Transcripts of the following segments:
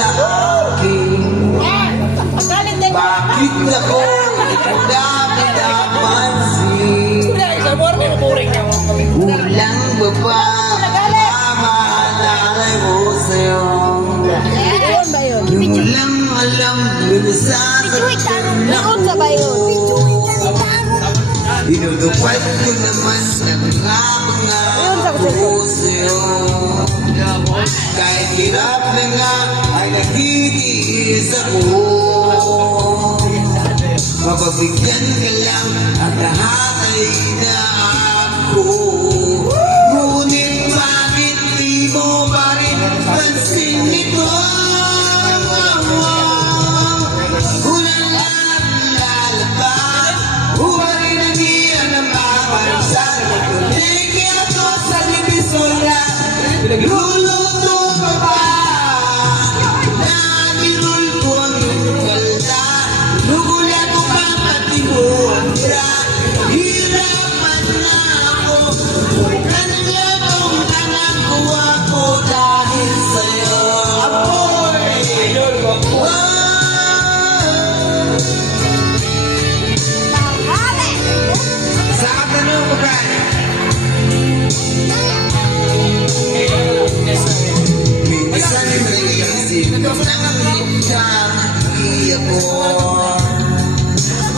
sa akin? Bakit ako ikaw pinapansin? Kulang ba ba maaalala ko sa'yo? Yung lang alam yun sa sakit na inutupad ko naman ang mga ko sa'yo. Kahit hirap na nga ay nagtitiis ako. Mapabigyan ka lang at lahat ay inaako. Ngunit bakit di mo pa rin pansin ito? Kulang lang lalabas, huwari na niya na mapansan. Naguligi ako sa divisoria, nagluluto pa ba? Nagirul ko ang iyong kalda, nugulat ko pa pati mo ang tira. Hirapan na ako, nangyay kong nangagawa ko dahil sa'yo. Apoy! Sa katanong ko ba? Minsan naisip ko nang hindi ako.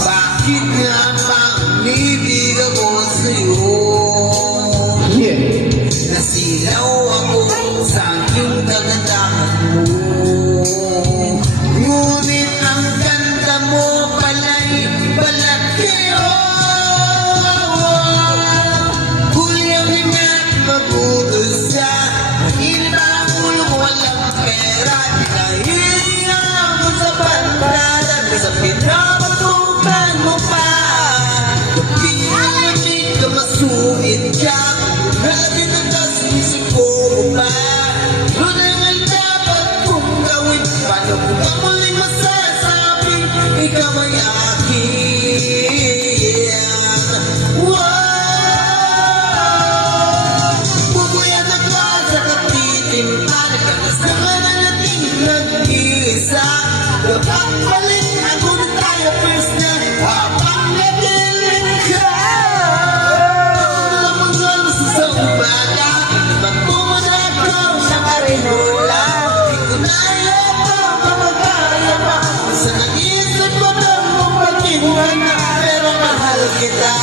Bakit nga pag-ibig ako sa'yo? Nasilaw ako sa aking kagandahan mo. Ngunit ang ganda mo pala'y balat kayo. Kulang nga mabutos ka, mahirap ang ulo ko, walang pera. Dahil ako sa bandada, sa pinapatukan mo pa. Kapilamig ka, masungit ka, grabe na kasisip ko pa. Ngunit ang dapat kong gawin, paano ko ka muling masasabing ikaw ay akin? Bubuyat ako sa katitimpa, nagkakas naman ang ating nag-iisa. Dapat balik ako na tayo first na habang nabiling ka. Alam mo nga sa umaga, magpumunag ko sa karinola. Di ko na ito kapagaya pa, sa nag-isip ko na mong pagkinuha na, pero mahal kita.